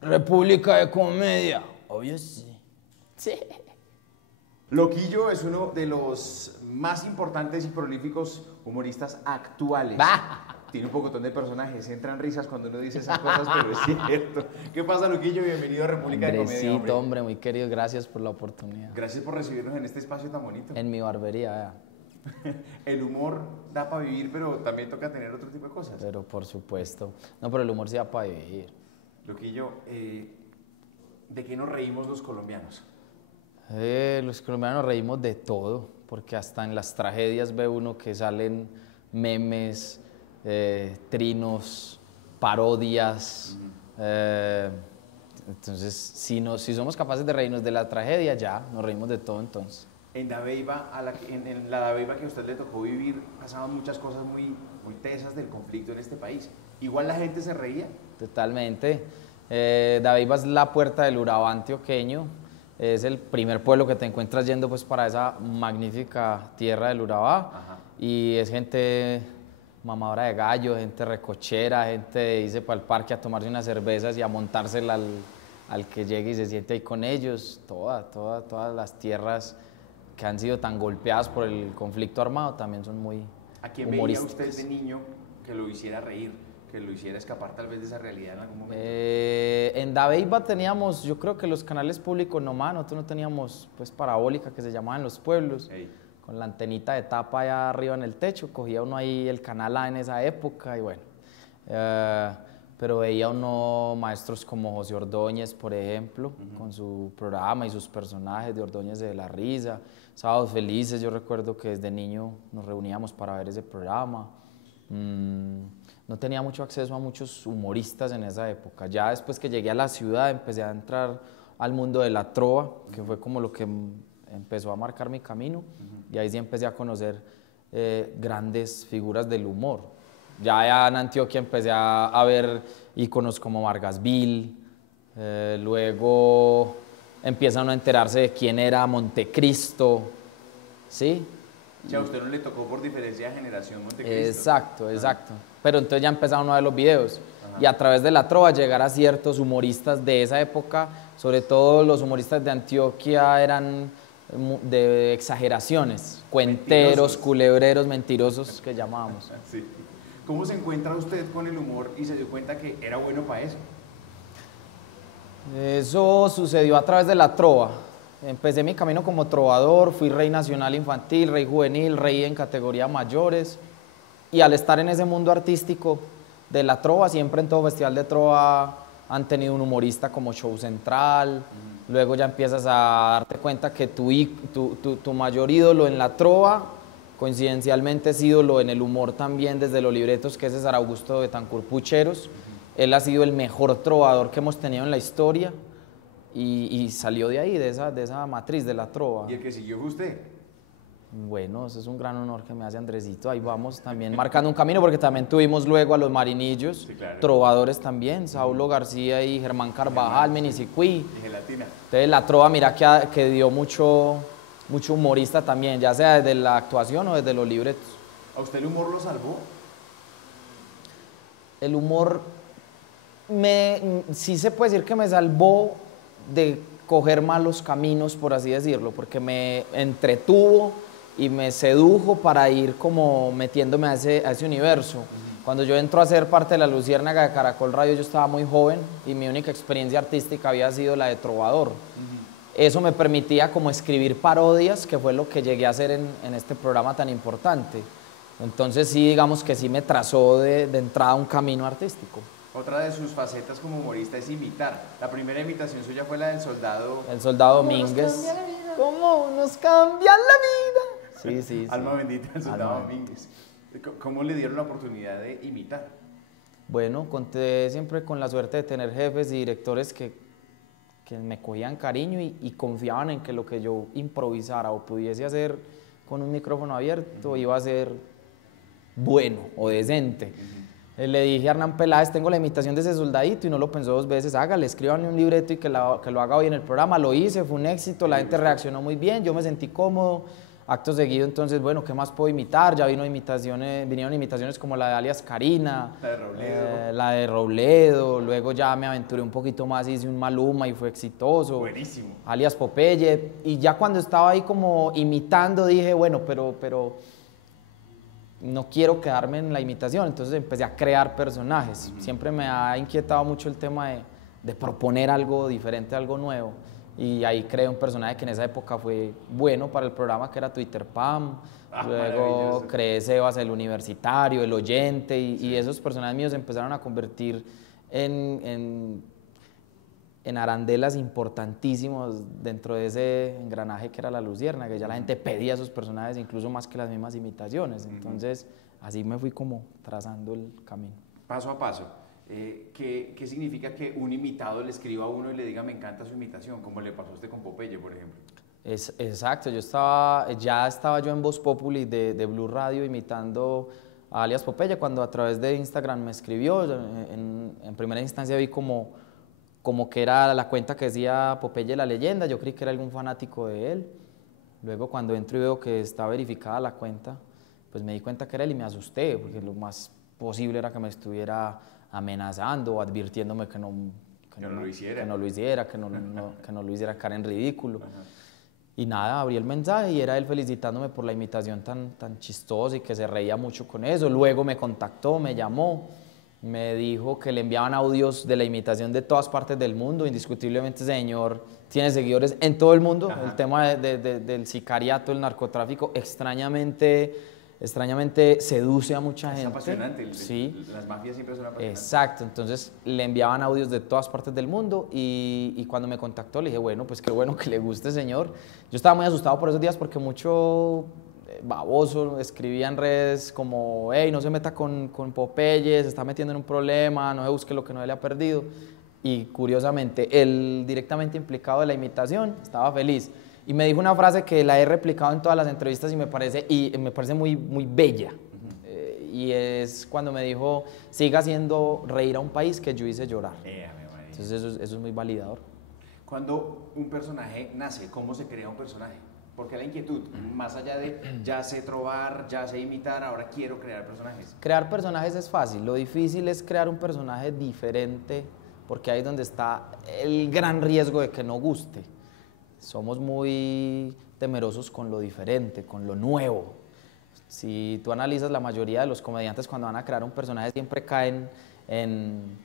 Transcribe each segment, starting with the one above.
República de Comedia. Obvio sí. Sí. Loquillo es uno de los más importantes y prolíficos humoristas actuales. Bah. Tiene un pocotón de personajes, entran risas cuando uno dice esas cosas, pero es cierto. ¿Qué pasa, Loquillo? Bienvenido a República de Comedia, Andresito, hombre, muy querido, gracias por la oportunidad. Gracias por recibirnos en este espacio tan bonito. En mi barbería, vea. El humor da para vivir, pero también toca tener otro tipo de cosas. Pero por supuesto. No, pero el humor sí da para vivir. Loquillo, ¿de qué nos reímos los colombianos? Los colombianos reímos de todo, porque hasta en las tragedias ve uno que salen memes, trinos, parodias. Entonces, si somos capaces de reírnos de la tragedia, ya, nos reímos de todo entonces. En Dabeiba, en la Dabeiba que a usted le tocó vivir, pasaban muchas cosas muy tesas del conflicto en este país. ¿Igual la gente se reía? Totalmente. Dabeiba es la puerta del Urabá antioqueño. Es el primer pueblo que te encuentras yendo pues para esa magnífica tierra del Urabá. Ajá. Y es gente mamadora de gallo, gente recochera, gente irse para el parque a tomarse unas cervezas y a montársela al que llegue y se siente ahí con ellos. Todas las tierras que han sido tan golpeadas por el conflicto armado también son muy ¿A quién veía usted de niño que lo hiciera reír, que lo hiciera escapar tal vez de esa realidad en algún momento? En Dabeiba teníamos, yo creo que los canales públicos nomás, nosotros no teníamos pues parabólica que se llamaba en los pueblos, Ey. con la antenita de tapa allá arriba en el techo, cogía uno ahí el canal A en esa época y bueno, pero veía uno maestros como José Ordóñez, por ejemplo, con su programa y sus personajes de Ordóñez de la Risa, Sábados Felices, yo recuerdo que desde niño nos reuníamos para ver ese programa. No tenía mucho acceso a muchos humoristas en esa época. Ya después que llegué a la ciudad empecé a entrar al mundo de la trova, que fue como lo que empezó a marcar mi camino, y ahí sí empecé a conocer grandes figuras del humor. Ya en Antioquia empecé a ver íconos como Vargas Vil, luego empiezan a enterarse de quién era Montecristo, ¿sí? O sea, a usted no le tocó por diferencia de generación Montecristo. Exacto. Pero entonces ya empezaron a ver los videos. Y a través de la trova llegar a ciertos humoristas de esa época, sobre todo los humoristas de Antioquia eran de exageraciones, cuenteros, Mentirosos. Culebreros, mentirosos que llamábamos. Sí. ¿Cómo se encuentra usted con el humor y se dio cuenta que era bueno para eso? Eso sucedió a través de la trova. Empecé mi camino como trovador, fui rey nacional infantil, rey juvenil, rey en categoría mayores. Y al estar en ese mundo artístico de la trova, siempre en todo festival de trova han tenido un humorista como show central. Luego ya empiezas a darte cuenta que tu mayor ídolo en la trova, coincidencialmente es ídolo en el humor también desde los libretos, que es César Augusto de Betancur Pucheros. Él ha sido el mejor trovador que hemos tenido en la historia y salió de ahí, de esa matriz de la trova. ¿Y el que siguió fue usted? Bueno, eso es un gran honor que me hace Andresito. Ahí vamos también marcando un camino, porque también tuvimos luego a los Marinillos, Sí, claro. trovadores también, Saulo García y Germán Carvajal, Menicicuí. Y gelatina. Entonces la trova, mira que dio mucho humorista también, ya sea desde la actuación o desde los libretos. ¿A usted el humor lo salvó? El humor, sí se puede decir que me salvó de coger malos caminos, por así decirlo, porque me entretuvo y me sedujo para ir como metiéndome a ese universo. Cuando yo entro a ser parte de la Luciérnaga de Caracol Radio, yo estaba muy joven y mi única experiencia artística había sido la de trovador. Eso me permitía como escribir parodias, que fue lo que llegué a hacer en este programa tan importante. Entonces sí, digamos que sí me trazó de entrada un camino artístico. Otra de sus facetas como humorista es imitar. La primera imitación suya fue la del soldado... El soldado Domínguez. ¿Cómo nos cambia la vida? Sí. Alma bendita del soldado Alma Domínguez. ¿Cómo le dieron la oportunidad de imitar? Bueno, conté siempre con la suerte de tener jefes y directores que me cogían cariño y confiaban en que lo que yo improvisara o pudiese hacer con un micrófono abierto iba a ser bueno o decente. Le dije a Hernán Peláez, tengo la imitación de ese soldadito, y no lo pensó dos veces, hágale, escríbanle un libreto y que lo haga hoy en el programa. Lo hice, fue un éxito, la gente reaccionó muy bien, yo me sentí cómodo. acto seguido, entonces, bueno, ¿qué más puedo imitar? Ya vinieron imitaciones como la de alias Karina, La de Robledo. la de Robledo, luego ya me aventuré un poquito más, hice un Maluma y fue exitoso. Buenísimo. Alias Popeye, y ya cuando estaba ahí como imitando dije, bueno, pero no quiero quedarme en la imitación, entonces empecé a crear personajes. Siempre me ha inquietado mucho el tema de proponer algo diferente, algo nuevo. Y ahí creé un personaje que en esa época fue bueno para el programa, que era Twitter Pam. Luego creé Sebas el universitario, el oyente, y esos personajes míos se empezaron a convertir en arandelas importantísimos dentro de ese engranaje que era la Luciérnaga, que ya la gente pedía esos personajes incluso más que las mismas imitaciones. Entonces, así me fui como trazando el camino. Paso a paso. ¿Qué significa que un imitado le escriba a uno y le diga me encanta su imitación, como le pasó a usted con Popeye, por ejemplo? Exacto, ya estaba yo en Voz Populi de Blue Radio imitando a alias Popeye, cuando a través de Instagram me escribió. En primera instancia vi como que era la cuenta que decía Popeye la leyenda, yo creí que era algún fanático de él. Luego cuando entro y veo que está verificada la cuenta, pues me di cuenta que era él y me asusté, porque lo más posible era que me estuviera amenazando o advirtiéndome que no lo hiciera, que no lo hiciera caer en ridículo. Ajá. Y nada, abrí el mensaje y era él felicitándome por la imitación tan chistosa y que se reía mucho con eso. Luego me contactó, me llamó, me dijo que le enviaban audios de la imitación de todas partes del mundo. Indiscutiblemente ese señor tiene seguidores en todo el mundo. Ajá. El tema del sicariato, el narcotráfico, extrañamente seduce a mucha gente. Es apasionante. Sí. Las mafias siempre son apasionantes. Exacto, entonces le enviaban audios de todas partes del mundo y cuando me contactó le dije, bueno, pues qué bueno que le guste, señor. Yo estaba muy asustado por esos días porque mucho baboso escribía en redes como, hey, no se meta con Popeye, se está metiendo en un problema, no se busque lo que no le ha perdido. Y curiosamente, el directamente implicado de la imitación estaba feliz. Y me dijo una frase que la he replicado en todas las entrevistas y me parece muy, muy bella. Y es cuando me dijo, siga haciendo reír a un país que yo hice llorar. Entonces eso es muy validador. Cuando un personaje nace, ¿cómo se crea un personaje? Porque la inquietud, más allá de ya sé trovar, ya sé imitar, ahora quiero crear personajes. Crear personajes es fácil, lo difícil es crear un personaje diferente, porque ahí es donde está el gran riesgo de que no guste. Somos muy temerosos con lo diferente, con lo nuevo. Si tú analizas, la mayoría de los comediantes cuando van a crear un personaje siempre caen en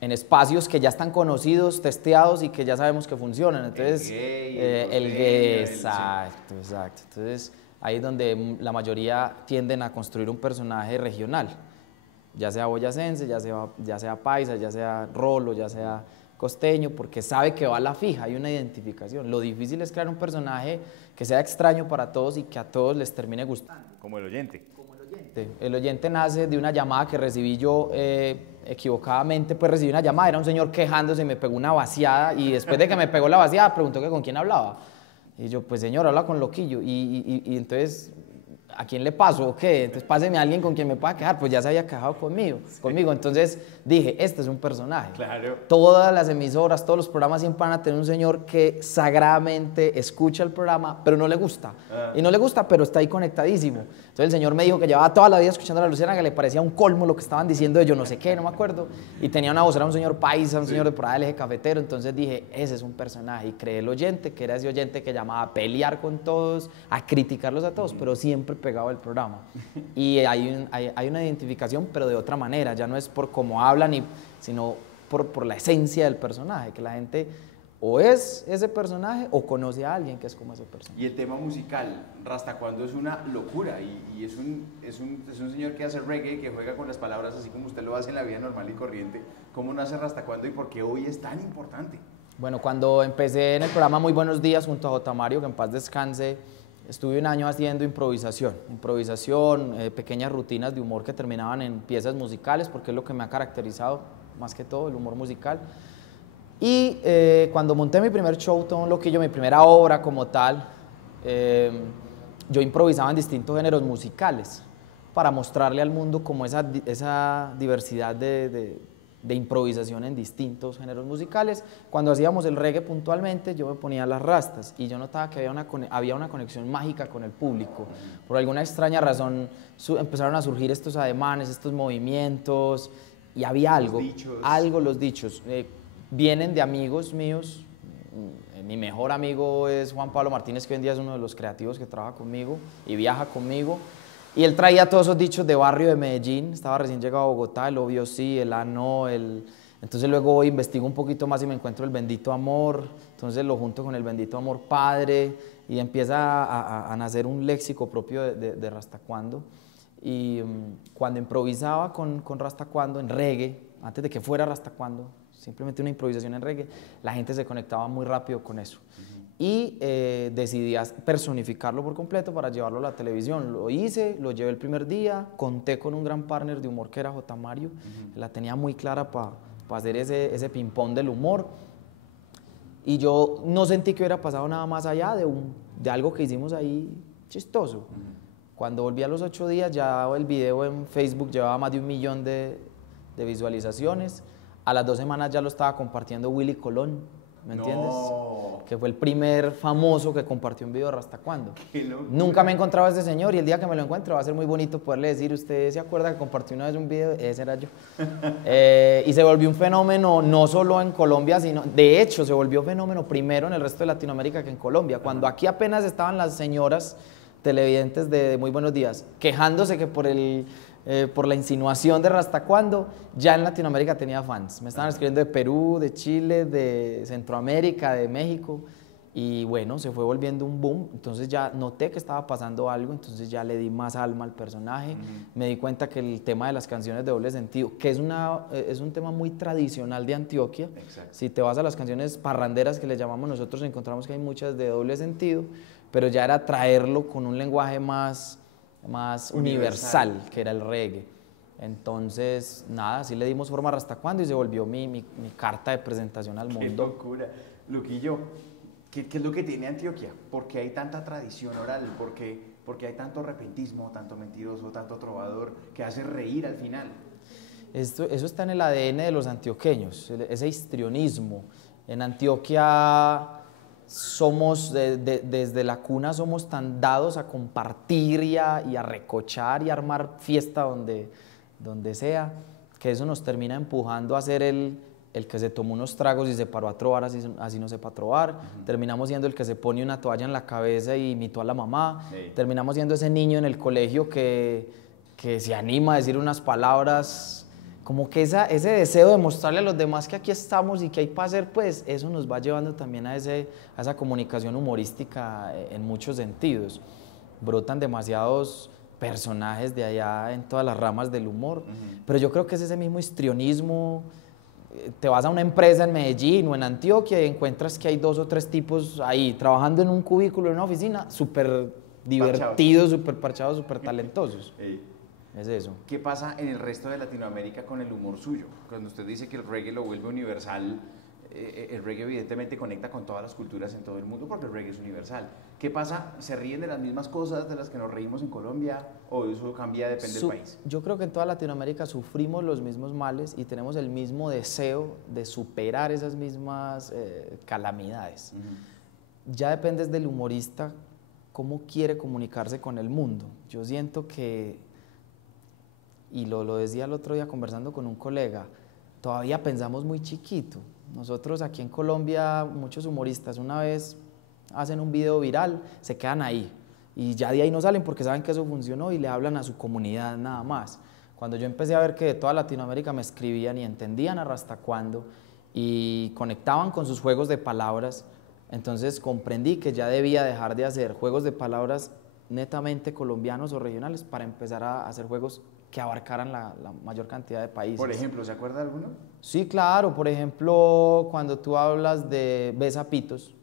espacios que ya están conocidos, testeados y que ya sabemos que funcionan. Entonces, el gay, exacto. Entonces, ahí es donde la mayoría tienden a construir un personaje regional, ya sea boyacense, ya sea paisa, ya sea rolo, ya sea costeño, porque sabe que va a la fija, hay una identificación. Lo difícil es crear un personaje que sea extraño para todos y que a todos les termine gustando. Como el oyente. El oyente nace de una llamada que recibí yo equivocadamente, pues recibí una llamada, era un señor quejándose, me pegó una vaciada y después de que me pegó la vaciada preguntó que con quién hablaba. Y yo, pues señor, habla con Loquillo. Y entonces, ¿a quién le paso o qué? Entonces páseme a alguien con quien me pueda quejar, pues ya se había quejado conmigo. Entonces dije, este es un personaje. Claro. Todas las emisoras, todos los programas siempre van a tener un señor que sagradamente escucha el programa, pero no le gusta. Y no le gusta, pero está ahí conectadísimo. Entonces el señor me dijo que llevaba toda la vida escuchando a la Luciana, que le parecía un colmo lo que estaban diciendo de yo no sé qué, no me acuerdo. Y tenía una voz, era un señor paisa, un señor de por ahí del eje cafetero. Entonces dije, ese es un personaje. Y creé el oyente, que era ese oyente que llamaba a pelear con todos, a criticarlos a todos, pero siempre pegado al programa. Y hay una identificación, pero de otra manera. Ya no es por cómo hablan, sino por la esencia del personaje, que la gente o es ese personaje o conoce a alguien que es como ese personaje. Y el tema musical, Rasta Cuando es una locura y es un señor que hace reggae, que juega con las palabras así como usted lo hace en la vida normal y corriente. ¿Cómo nace Rasta Cuando y por qué hoy es tan importante? Bueno, cuando empecé en el programa Muy Buenos Días junto a J. Mario, que en paz descanse, estuve un año haciendo improvisación, pequeñas rutinas de humor que terminaban en piezas musicales, porque es lo que me ha caracterizado más que todo, el humor musical. Y cuando monté mi primer show, Todo un Loquillo, mi primera obra como tal, yo improvisaba en distintos géneros musicales para mostrarle al mundo como esa diversidad de de improvisación en distintos géneros musicales. Cuando hacíamos el reggae puntualmente, yo me ponía las rastas y yo notaba que había una conexión mágica con el público. Por alguna extraña razón empezaron a surgir estos ademanes, estos movimientos, y había algo, los dichos. Vienen de amigos míos. Mi mejor amigo es Juan Pablo Martínez, que hoy en día es uno de los creativos que trabaja conmigo y viaja conmigo. Y él traía todos esos dichos de barrio de Medellín, estaba recién llegado a Bogotá, el obvio sí, el no, Entonces luego investigo un poquito más y me encuentro el bendito amor, entonces lo junto con el bendito amor padre y empieza a nacer un léxico propio de Rastacuando. Y cuando improvisaba con Rastacuando en reggae, antes de que fuera Rastacuando, simplemente una improvisación en reggae, la gente se conectaba muy rápido con eso. Y decidí personificarlo por completo para llevarlo a la televisión. Lo hice, lo llevé el primer día, conté con un gran partner de humor que era J. Mario, la tenía muy clara para hacer ese ping-pong del humor. Y yo no sentí que hubiera pasado nada más allá de algo que hicimos ahí chistoso. Cuando volví a los 8 días, ya el video en Facebook llevaba más de 1 millón de visualizaciones. A las 2 semanas ya lo estaba compartiendo Willy Colón, ¿me entiendes? Que fue el primer famoso que compartió un video de Rastacuando. Nunca me he encontrado a ese señor y el día que me lo encuentre va a ser muy bonito poderle decir, ¿usted se acuerda que compartió una vez un video? Ese era yo. Y se volvió un fenómeno no solo en Colombia, sino, de hecho, se volvió fenómeno primero en el resto de Latinoamérica que en Colombia. Cuando aquí apenas estaban las señoras televidentes de Muy Buenos Días quejándose que por la insinuación de Rastacuando, ya en Latinoamérica tenía fans. Me estaban escribiendo de Perú, de Chile, de Centroamérica, de México, y bueno, se fue volviendo un boom. Entonces ya noté que estaba pasando algo, entonces ya le di más alma al personaje. Me di cuenta que el tema de las canciones de doble sentido, que es un tema muy tradicional de Antioquia. Exacto. Si te vas a las canciones parranderas que le llamamos nosotros, encontramos que hay muchas de doble sentido, pero ya era traerlo con un lenguaje más universal, que era el reggae. Entonces, nada, así le dimos forma a Rastacuando y se volvió mi carta de presentación al mundo. ¡Qué locura! Luquillo, ¿qué es lo que tiene Antioquia? ¿Por qué hay tanta tradición oral? ¿Por qué hay tanto repentismo, tanto mentiroso, tanto trovador que hace reír al final? Eso está en el ADN de los antioqueños, ese histrionismo. En Antioquia somos, desde la cuna somos tan dados a compartir y a recochar y a armar fiesta donde sea, que eso nos termina empujando a ser el que se tomó unos tragos y se paró a trobar, así no sepa trobar. Terminamos siendo el que se pone una toalla en la cabeza y imitó a la mamá. Terminamos siendo ese niño en el colegio que se anima a decir unas palabras, como que ese deseo de mostrarle a los demás que aquí estamos y que hay para hacer, pues eso nos va llevando también a esa comunicación humorística en muchos sentidos. Brotan demasiados personajes de allá en todas las ramas del humor, pero yo creo que es ese mismo histrionismo. Te vas a una empresa en Medellín o en Antioquia y encuentras que hay 2 o 3 tipos ahí trabajando en un cubículo, en una oficina, súper divertidos, súper parchados, súper talentosos. Es eso. ¿Qué pasa en el resto de Latinoamérica con el humor suyo? Cuando usted dice que el reggae lo vuelve universal, el reggae evidentemente conecta con todas las culturas en todo el mundo porque el reggae es universal. ¿Qué pasa? ¿Se ríen de las mismas cosas de las que nos reímos en Colombia o eso cambia, depende del país? Yo creo que en toda Latinoamérica sufrimos los mismos males y tenemos el mismo deseo de superar esas mismas calamidades. Ya depende del humorista cómo quiere comunicarse con el mundo. Yo siento que, y lo decía el otro día conversando con un colega, todavía pensamos muy chiquito. Nosotros aquí en Colombia, muchos humoristas una vez hacen un video viral, se quedan ahí y ya de ahí no salen porque saben que eso funcionó y le hablan a su comunidad nada más. Cuando yo empecé a ver que de toda Latinoamérica me escribían y entendían a Rastacuando y conectaban con sus juegos de palabras, entonces comprendí que ya debía dejar de hacer juegos de palabras netamente colombianos o regionales para empezar a hacer juegos que abarcaran la mayor cantidad de países. Por ejemplo, ¿se acuerda de alguno? Sí, claro. Por ejemplo, cuando tú hablas de Besapitos,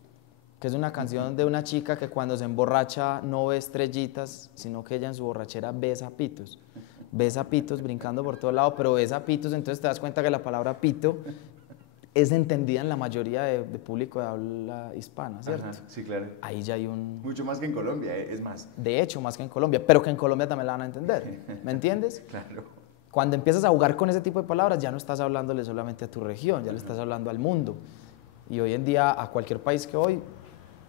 que es una canción de una chica que cuando se emborracha no ve estrellitas, sino que ella en su borrachera besa pitos. Besa pitos brincando por todo lado, pero besa pitos, entonces te das cuenta que la palabra pito es entendida en la mayoría de público de habla hispana, ¿cierto? Ajá, sí, claro. Ahí ya hay un... Mucho más que en Colombia, es más. De hecho, más que en Colombia, pero que en Colombia también la van a entender, ¿me entiendes? Claro. Cuando empiezas a jugar con ese tipo de palabras, ya no estás hablándole solamente a tu región, ya le estás hablando al mundo. Y hoy en día, a cualquier país que voy,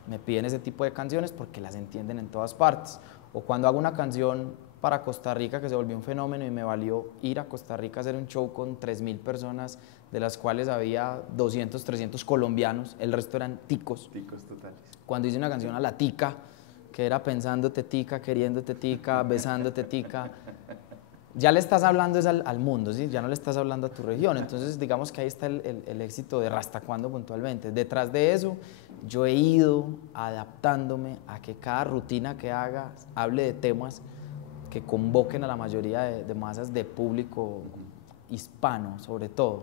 me piden ese tipo de canciones porque las entienden en todas partes. O cuando hago una canción para Costa Rica que se volvió un fenómeno y me valió ir a Costa Rica a hacer un show con 3000 personas, de las cuales había 200, 300 colombianos, el resto eran ticos. Ticos totales. Cuando hice una canción a la tica, que era pensándote tica, queriéndote tica, besándote tica, ya le estás hablando es al mundo, ¿sí? Ya no le estás hablando a tu región. Entonces, digamos que ahí está el éxito de Rastacuando puntualmente. Detrás de eso, yo he ido adaptándome a que cada rutina que haga hable de temas que convoquen a la mayoría de masas de público hispano, sobre todo,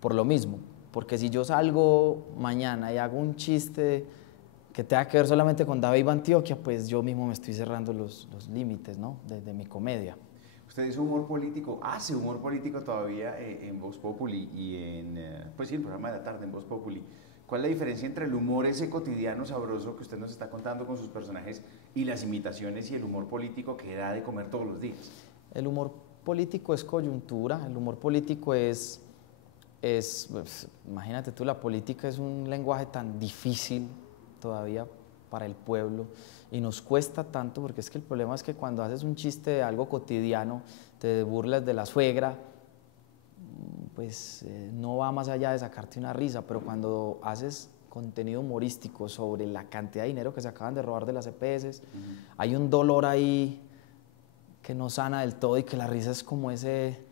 por lo mismo. Porque si yo salgo mañana y hago un chiste que tenga que ver solamente con David Antioquia, pues yo mismo me estoy cerrando los límites, ¿no? de mi comedia. Usted hizo humor político, hace humor político todavía en Voz Populi y pues sí, el programa de la tarde en Voz Populi. ¿Cuál es la diferencia entre el humor ese cotidiano sabroso que usted nos está contando con sus personajes y las imitaciones y el humor político que da de comer todos los días? El humor político es coyuntura, el humor político pues, imagínate tú, la política es un lenguaje tan difícil todavía para el pueblo y nos cuesta tanto, porque es que el problema es que cuando haces un chiste de algo cotidiano, te burlas de la suegra, pues no va más allá de sacarte una risa, pero cuando haces contenido humorístico sobre la cantidad de dinero que se acaban de robar de las EPS, hay un dolor ahí que no sana del todo y que la risa es como ese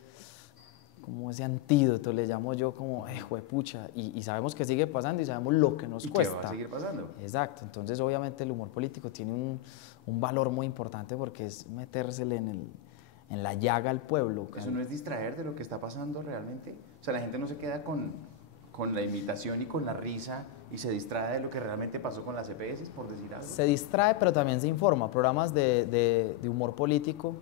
antídoto, le llamo yo, como, juepucha, y sabemos que sigue pasando y sabemos lo que nos cuesta. ¿Y que va a seguir pasando? Exacto, entonces obviamente el humor político tiene un valor muy importante porque es metérsele en la llaga al pueblo. ¿Eso no es distraer de lo que está pasando realmente? O sea, la gente no se queda con la imitación y con la risa y se distrae de lo que realmente pasó con las EPS, por decir algo. Se distrae, pero también se informa. Programas de humor político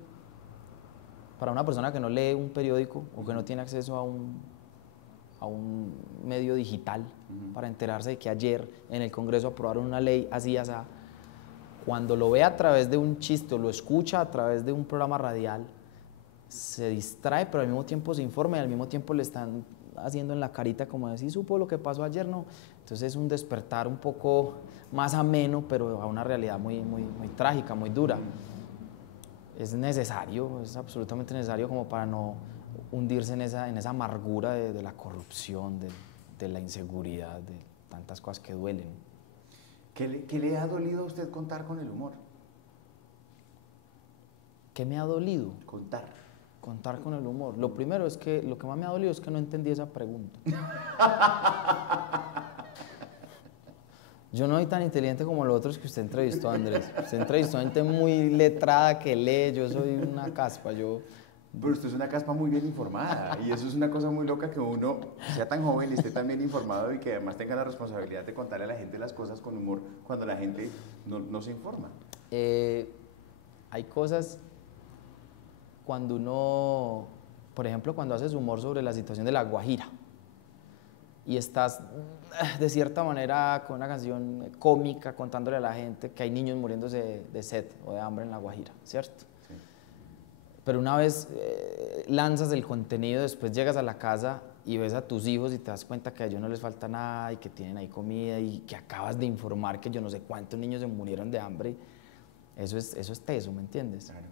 para una persona que no lee un periódico o que no tiene acceso a un medio digital para enterarse de que ayer en el Congreso aprobaron una ley así, así. Cuando lo ve a través de un chiste o lo escucha a través de un programa radial, se distrae, pero al mismo tiempo se informa y al mismo tiempo le están haciendo en la carita como decir, supo lo que pasó ayer, no. Entonces es un despertar un poco más ameno, pero a una realidad muy, muy, muy trágica, muy dura. Es necesario, es absolutamente necesario como para no hundirse en esa amargura de la corrupción, de la inseguridad, de tantas cosas que duelen. ¿Qué le ha dolido a usted contar con el humor? ¿Qué me ha dolido? Contar con el humor. Lo primero es que, lo que más me ha dolido es que no entendí esa pregunta. Yo no soy tan inteligente como los otros que usted entrevistó, Andrés. Usted entrevistó a gente muy letrada que lee, yo soy una caspa, Pero usted es una caspa muy bien informada y eso es una cosa muy loca que uno sea tan joven y esté tan bien informado y que además tenga la responsabilidad de contarle a la gente las cosas con humor cuando la gente no se informa. Hay cosas cuando uno, por ejemplo, cuando haces humor sobre la situación de La Guajira y estás de cierta manera con una canción cómica contándole a la gente que hay niños muriéndose de sed o de hambre en La Guajira, ¿cierto? Sí. Pero una vez lanzas el contenido, después llegas a la casa y ves a tus hijos y te das cuenta que a ellos no les falta nada y que tienen ahí comida y que acabas de informar que yo no sé cuántos niños se murieron de hambre, eso es teso, ¿me entiendes? Claro.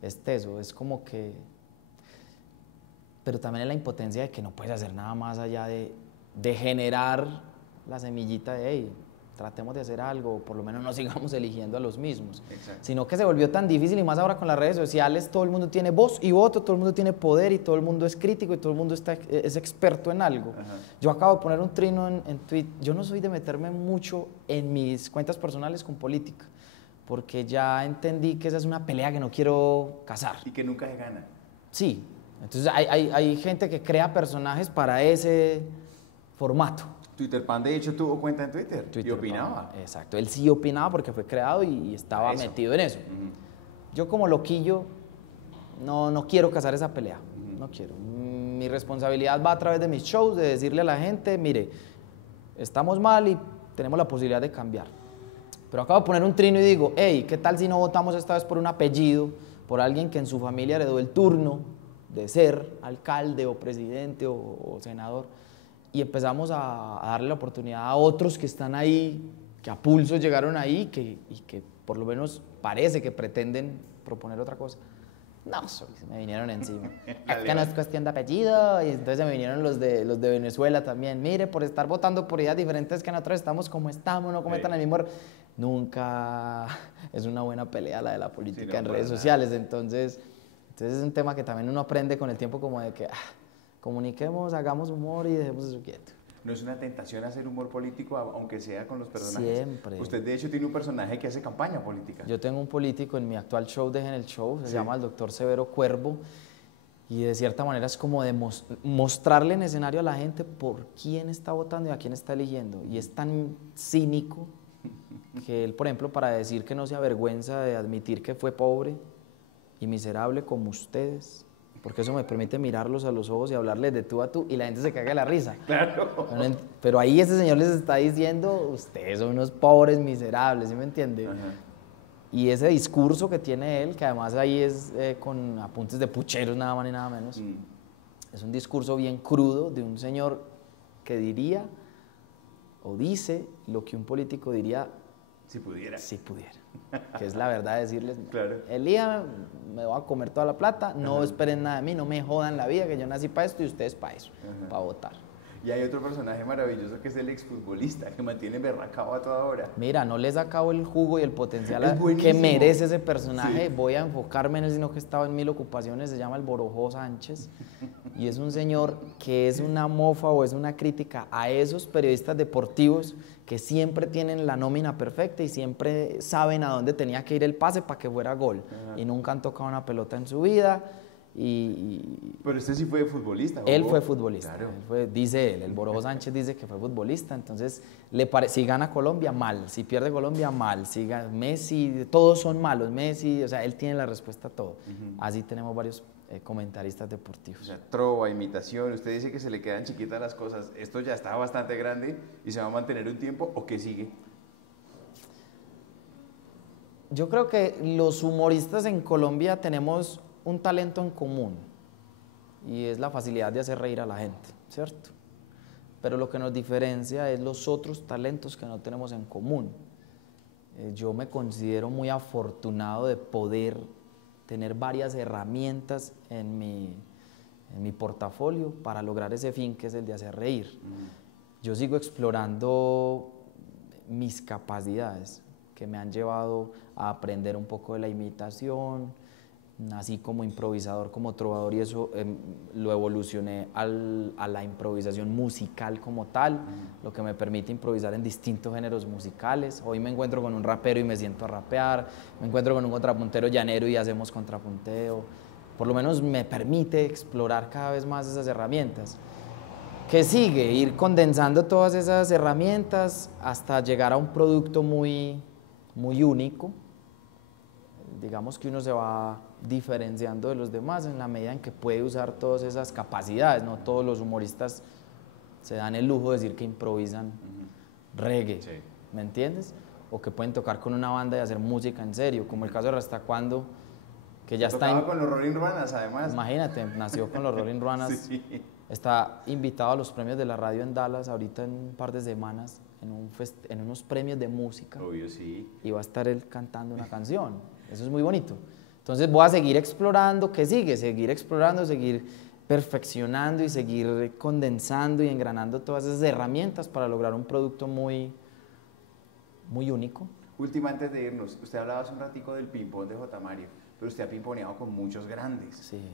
Es teso, es como que... Pero también es la impotencia de que no puedes hacer nada más allá de generar la semillita de, hey, tratemos de hacer algo, por lo menos no sigamos eligiendo a los mismos. Exacto. Sino que se volvió tan difícil y más ahora con las redes sociales, todo el mundo tiene voz y voto, todo el mundo tiene poder y todo el mundo es crítico y todo el mundo es experto en algo. Ajá. Yo acabo de poner un trino en Twitter, yo no soy de meterme mucho en mis cuentas personales con política, porque ya entendí que esa es una pelea que no quiero casar. Y que nunca se gana. Sí, entonces hay gente que crea personajes para ese formato. Twitter Pan de hecho tuvo cuenta en Twitter y opinaba. Exacto, él sí opinaba porque fue creado y estaba metido en eso. Yo como loquillo no quiero casar esa pelea, no quiero. Mi responsabilidad va a través de mis shows, de decirle a la gente, mire, estamos mal y tenemos la posibilidad de cambiar. Pero acabo de poner un trino y digo, hey, ¿qué tal si no votamos esta vez por un apellido, por alguien que en su familia heredó el turno de ser alcalde o presidente o senador, y empezamos a darle la oportunidad a otros que están ahí, que a pulso llegaron ahí y que por lo menos parece que pretenden proponer otra cosa. No, me vinieron encima. Es que no es cuestión de apellido, y entonces me vinieron los de Venezuela también. Mire, por estar votando por ideas diferentes que nosotros estamos como estamos, no cometan el mismo error. Nunca es una buena pelea la de la política en redes sociales, entonces es un tema que también uno aprende con el tiempo, como de que comuniquemos, hagamos humor y dejemos eso quieto. ¿No es una tentación hacer humor político, aunque sea con los personajes? Siempre. Usted, de hecho, tiene un personaje que hace campaña política. Yo tengo un político en mi actual show, Dejen el Show, se llama el Dr. Severo Cuervo, y de cierta manera es como de mostrarle en escenario a la gente por quién está votando y a quién está eligiendo. Y es tan cínico que él, por ejemplo, para decir que no se avergüenza de admitir que fue pobre y miserable como ustedes, porque eso me permite mirarlos a los ojos y hablarles de tú a tú, y la gente se caga de la risa. Claro. Pero ahí ese señor les está diciendo, ustedes son unos pobres miserables, ¿sí me entiende? Ajá. Y ese discurso que tiene él, que además ahí es con apuntes de pucheros nada más ni nada menos, es un discurso bien crudo de un señor que diría o dice lo que un político diría si pudiera. Si pudiera. Que es la verdad decirles, claro. El día me voy a comer toda la plata, no esperen nada de mí, no me jodan la vida, que yo nací para esto y ustedes para eso, para votar. Y hay otro personaje maravilloso que es el exfutbolista, que mantiene berracado a toda hora. Mira, no les acabo el jugo y el potencial que merece ese personaje. Sí. Voy a enfocarme en él, sino que estaba en 1000 ocupaciones. Se llama el Borojó Sánchez. Y es un señor que es una mofa o es una crítica a esos periodistas deportivos que siempre tienen la nómina perfecta y siempre saben a dónde tenía que ir el pase para que fuera gol. Y nunca han tocado una pelota en su vida. Pero usted sí fue futbolista. Él fue futbolista, claro. Dice él, el Borojó Sánchez dice que fue futbolista, entonces si gana Colombia, mal, si pierde Colombia, mal, si gana Messi, todos son malos, Messi, o sea, él tiene la respuesta a todo. Así tenemos varios comentaristas deportivos. O sea, trova, imitación, usted dice que se le quedan chiquitas las cosas, ¿esto ya está bastante grande y se va a mantener un tiempo o qué sigue? Yo creo que los humoristas en Colombia tenemos un talento en común y es la facilidad de hacer reír a la gente, ¿cierto? Pero lo que nos diferencia es los otros talentos que no tenemos en común. Yo me considero muy afortunado de poder tener varias herramientas en mi portafolio para lograr ese fin que es el de hacer reír. Yo sigo explorando mis capacidades que me han llevado a aprender un poco de la imitación, así como improvisador, como trovador, y eso lo evolucioné a la improvisación musical como tal, lo que me permite improvisar en distintos géneros musicales. Hoy me encuentro con un rapero y me siento a rapear, me encuentro con un contrapuntero llanero y hacemos contrapunteo. Por lo menos me permite explorar cada vez más esas herramientas. ¿Qué sigue? Ir condensando todas esas herramientas hasta llegar a un producto muy, muy único. Digamos que uno se va diferenciando de los demás en la medida en que puede usar todas esas capacidades. No todos los humoristas se dan el lujo de decir que improvisan reggae, sí. ¿Me entiendes? O que pueden tocar con una banda y hacer música en serio, como el caso de Rastacuando, que ya está... con los Rolling Ruanas, además. Imagínate, nació con los Rolling Ruanas. Sí. Está invitado a los premios de la radio en Dallas ahorita en un par de semanas, en unos premios de música. Obvio, sí. Y va a estar él cantando una canción. Eso es muy bonito. Entonces voy a seguir explorando. ¿Qué sigue? Seguir explorando, seguir perfeccionando y seguir condensando y engranando todas esas herramientas para lograr un producto muy, muy único. Última, antes de irnos, usted hablaba hace un ratico del ping-pong de J. Mario, pero usted ha pimponeado con muchos grandes. Sí.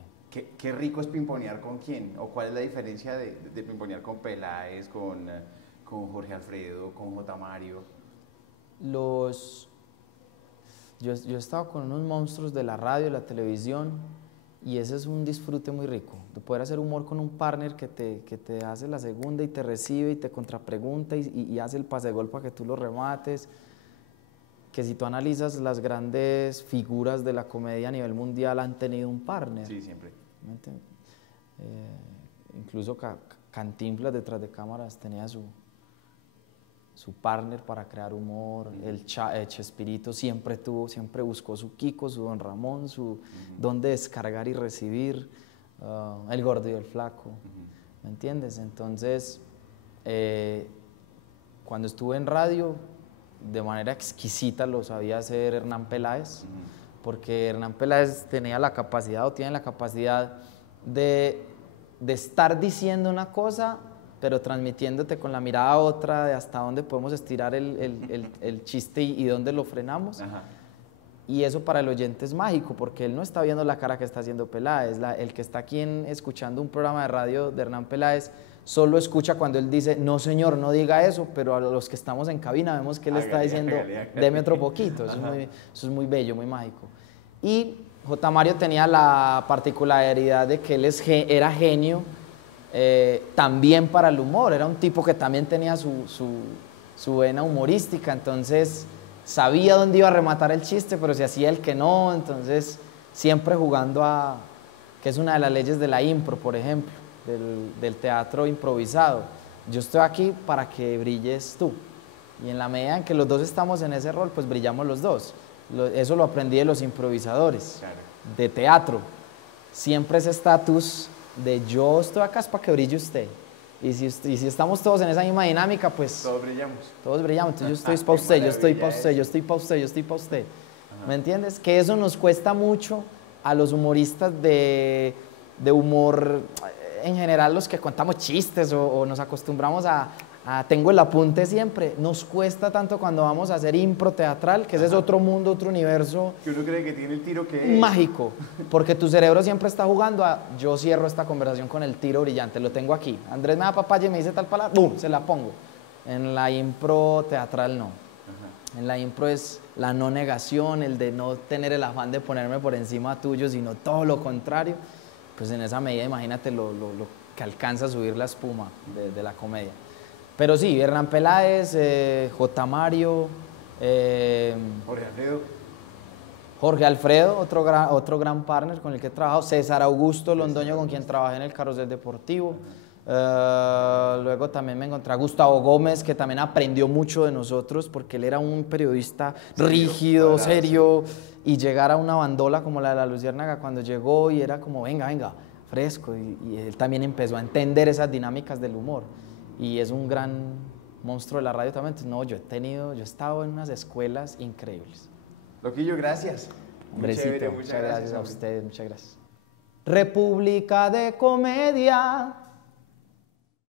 ¿Qué rico es pimponear con quién? ¿O cuál es la diferencia de pimponear con Peláez, con Jorge Alfredo, con J. Mario? Yo he estado con unos monstruos de la radio, de la televisión, y ese es un disfrute muy rico, de poder hacer humor con un partner que te hace la segunda y te recibe y te contrapregunta y hace el pase de gol para que tú lo remates. Que si tú analizas las grandes figuras de la comedia a nivel mundial han tenido un partner. Sí, siempre. Incluso Cantinflas detrás de cámaras tenía su partner para crear humor. El Chespirito siempre buscó su Kiko, su Don Ramón, su dónde descargar y recibir. El gordo y el flaco, ¿me entiendes? Entonces, cuando estuve en radio, de manera exquisita lo sabía hacer Hernán Peláez, porque Hernán Peláez tenía la capacidad o tiene la capacidad de estar diciendo una cosa, pero transmitiéndote con la mirada otra de hasta dónde podemos estirar el chiste y dónde lo frenamos. Ajá. Y eso para el oyente es mágico, porque él no está viendo la cara que está haciendo Peláez. El que está aquí escuchando un programa de radio de Hernán Peláez solo escucha cuando él dice, no señor, no diga eso, pero a los que estamos en cabina vemos que él está diciendo, deme otro poquito. Eso es muy bello, muy mágico. Y J. Mario tenía la particularidad de que él era genio también para el humor. Era un tipo que también tenía su vena humorística, entonces sabía dónde iba a rematar el chiste, pero se hacía el que no, entonces siempre jugando que es una de las leyes de la impro, por ejemplo, del teatro improvisado. Yo estoy aquí para que brilles tú, y en la medida en que los dos estamos en ese rol, pues brillamos los dos. Eso lo aprendí de los improvisadores, claro, de teatro. Siempre ese estatus de yo estoy acá es para que brille usted. Y si estamos todos en esa misma dinámica, pues todos brillamos. Todos brillamos. Entonces yo estoy para usted, yo estoy para usted, yo estoy para usted, yo estoy para usted. Ajá. ¿Me entiendes? Que eso nos cuesta mucho a los humoristas de humor, en general los que contamos chistes o nos acostumbramos tengo el apunte siempre. Nos cuesta tanto cuando vamos a hacer impro teatral, que ese es otro mundo, otro universo. Que uno cree que tiene el tiro que es. Mágico, porque tu cerebro siempre está jugando yo cierro esta conversación con el tiro brillante, lo tengo aquí. Andrés me da papaya y me dice tal palabra, ¡bum!, se la pongo. En la impro teatral no. Ajá. En la impro es la no negación, el de no tener el afán de ponerme por encima tuyo, sino todo lo contrario. Pues en esa medida imagínate lo que alcanza a subir la espuma de la comedia. Pero sí, Hernán Peláez, J. Mario, Jorge Alfredo, otro gran partner con el que he trabajado, César Augusto Londoño, con quien trabajé en el Carrusel Deportivo. Luego también me encontré a Gustavo Gómez, que también aprendió mucho de nosotros, porque él era un periodista rígido, serio, y llegar a una bandola como la de la Luciérnaga cuando llegó y era como, venga, fresco, y él también empezó a entender esas dinámicas del humor. Y es un gran monstruo de la radio también. Entonces, no, yo he estado en unas escuelas increíbles. Loquillo, gracias. Muchas gracias a ustedes, muchas gracias. República de Comedia.